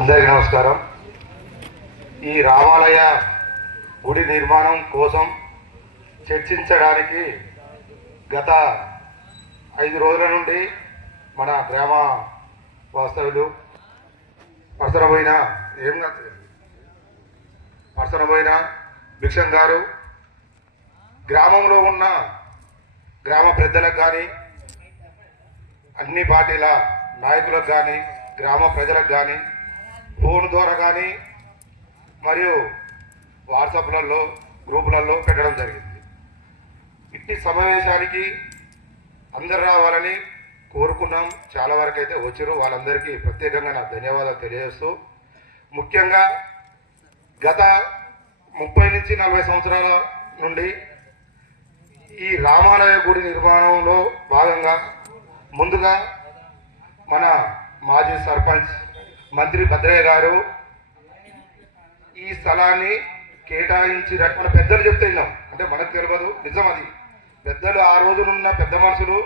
అందరికీ నమస్కారం. ఈ రామాలయ గుడి నిర్మాణం కోసం చర్చించడానికి గత 5 రోజుల నుండి మన గ్రామ వాస్తవ్యులు పర్సనబోయిన భిక్షం గారు గ్రామంలో ఉన్న గ్రామ పెద్దలకు కానీ అన్ని పార్టీల నాయకులకు కానీ గ్రామ ప్రజలకు కానీ ఫోన్ ద్వారా కానీ మరియు వాట్సాప్లలో గ్రూపులలో పెట్టడం జరిగింది. ఇట్టి సమావేశానికి అందరు రావాలని కోరుకున్నాం. చాలా వరకు అయితే వచ్చారు. వాళ్ళందరికీ ప్రత్యేకంగా నా ధన్యవాదాలు తెలియజేస్తూ, ముఖ్యంగా గత 30 నుంచి 40 సంవత్సరాల నుండి ఈ రామాలయ గుడి నిర్మాణంలో భాగంగా ముందుగా మన మాజీ సర్పంచ్ మంత్రి భద్రయ్య గారు ఈ స్థలాన్ని కేటాయించి మన పెద్దలు చెప్తున్నాం, అంటే మనకు తెలియదు, నిజం అది. పెద్దలు ఆ రోజునున్న పెద్ద మనుషులు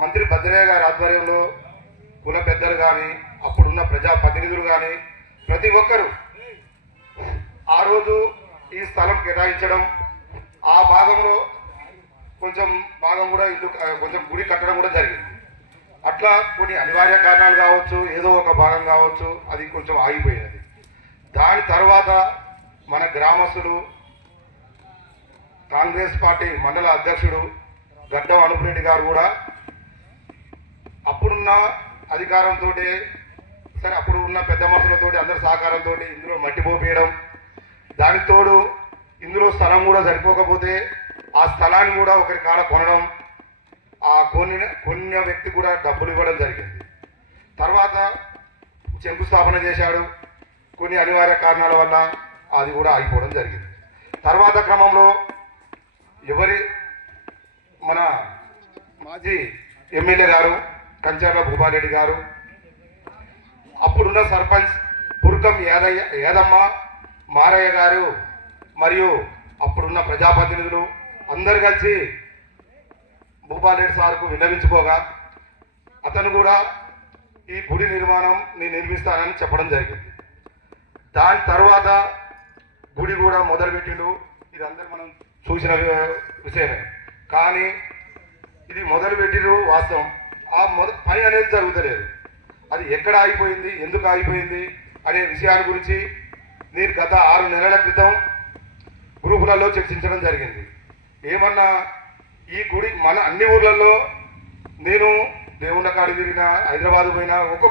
మంత్రి భద్రయ్య గారి ఆధ్వర్యంలో కుల పెద్దలు కానీ అప్పుడున్న ప్రజాప్రతినిధులు కానీ ప్రతి ఒక్కరూ ఆ రోజు ఈ స్థలం కేటాయించడం, ఆ భాగంలో కొంచెం భాగం కూడా ఇల్లు కొంచెం గుడి కట్టడం కూడా జరిగింది. అట్లా కొన్ని అనివార్య కారణాలు కావచ్చు, ఏదో ఒక భాగం కావచ్చు, అది కొంచెం ఆగిపోయినది. దాని తర్వాత మన గ్రామస్తులు కాంగ్రెస్ పార్టీ మండల అధ్యక్షుడు గడ్డం అనుపురెడ్డి గారు కూడా అప్పుడున్న అధికారంతో, సరే అప్పుడు ఉన్న పెద్ద మనుషులతో అందరి సహకారంతో ఇందులో మట్టి పోపేయడం, దానికి తోడు ఇందులో స్థలం కూడా సరిపోకపోతే ఆ స్థలాన్ని కూడా ఒకరి కాడ కొనడం, ఆ కొన్న వ్యక్తి కూడా డబ్బులు ఇవ్వడం జరిగింది. తర్వాత శంకుస్థాపన చేశాడు. కొన్ని అనివార్య కారణాల వల్ల అది కూడా ఆగిపోవడం జరిగింది. తర్వాత క్రమంలో మన మాజీ ఎమ్మెల్యే గారు కంచర్ల భూపారెడ్డి గారు, అప్పుడున్న సర్పంచ్ పుర్కం యాదమ్మ మారయ్య గారు మరియు అప్పుడున్న ప్రజాప్రతినిధులు అందరు కలిసి భూపాలరెడ్డి సార్కు విన్నవించుకోగా అతను కూడా ఈ గుడి నిర్మాణం నేను నిర్మిస్తానని చెప్పడం జరిగింది. దాని తర్వాత గుడి కూడా మొదలుపెట్టిండు. ఇది అందరూ మనం చూసిన విషయమే. కానీ ఇది మొదలుపెట్టిండు వాస్తవం. ఆ పని అనేది జరుగుతలేదు. అది ఎక్కడ ఆగిపోయింది, ఎందుకు ఆగిపోయింది అనే విషయాల గురించి నేను గత 6 నెలల క్రితం గ్రూపులలో చర్చించడం జరిగింది. ఏమన్నా ఈ గుడి మన అన్ని ఊర్లలో నేను దేవుళ్ళ కాడి తిరిగినా, హైదరాబాద్ పోయినా, ఒక్కొక్క